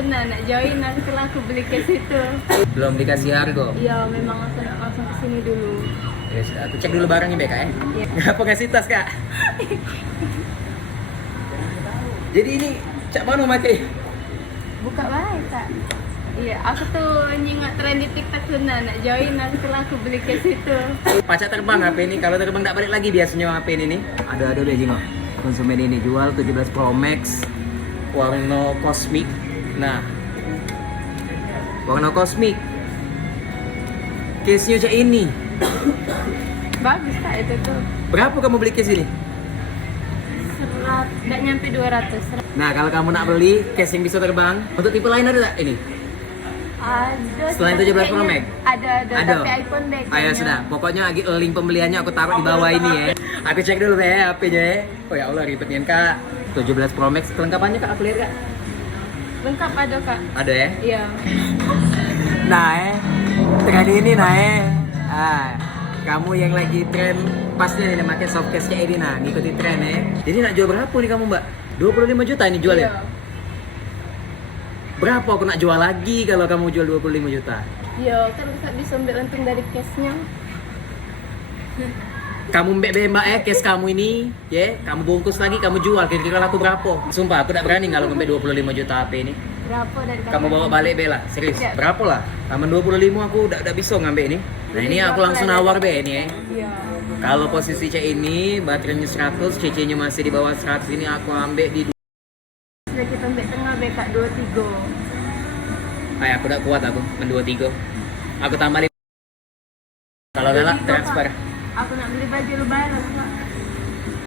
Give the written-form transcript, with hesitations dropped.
Nah, nak join nanti setelah aku beli case itu. Belum dikasih harga. Iya, memang aku nak langsung kesini dulu. Ya sudah, aku cek dulu barangnya Beka ya. Iya. Ngapa ngasih tas kak? Jadi ini cak mana pakai? Buka baik kak. Iya, aku tuh nyingat tren di TikTok tuh nak join nanti setelah aku beli case itu. Pacak terbang HP ini. Kalau terbang tak balik lagi biasanya HP ini nih. Ada Jino. Konsumen ini jual 17 Pro Max warna kosmik. Nah, warna kosmik. Case-nya cak ini. Bagus kak itu tuh. Berapa kamu beli case ini? Nggak nyampe 200. Nah, kalau kamu nak beli case yang bisa terbang, untuk tipe lain ada tak ini? Ada. Selain 17 Pro Max? Ada. Tapi iPhone deh. Ayo sudah, pokoknya link pembeliannya aku taruh di bawah ini ya. Aku cek dulu ya HP-nya ya. Oh ya Allah ribetnya kak. 17 Pro Max, kelengkapannya kak aku lihat kak. Lengkap ada kak. Ada ya? Iya. Nah tren ini kamu yang lagi tren pasnya nih pakai softcase kayak ini ngikutin tren ya. Jadi nak jual berapa nih kamu mbak? 25 juta ini jual ya? Iya. Berapa aku nak jual lagi kalau kamu jual 25 juta? Iya, kan bisa bisa ambil untung dari case-nya. Kamu mbak ya, case kamu ini ya, kamu bungkus lagi, kamu jual, kira-kira laku berapa? Sumpah aku tak berani kalau ngambil 25 juta HP ini. Berapa dari Kamu bawa balik Bella, serius, Ya. berapa lah? Taman 25 aku udah bisa ngambil ini. Nah ini aku langsung nawar be ini ya. Iya. Kalau posisi C ini, baterainya 100, CC-nya masih di bawah 100, ini aku ambil di Sudah kita ambil tengah BK 23. aku udah kuat aku, 23. Aku tambah 5. Kalau galak transfer. Aku nak beli baju lebaran kak.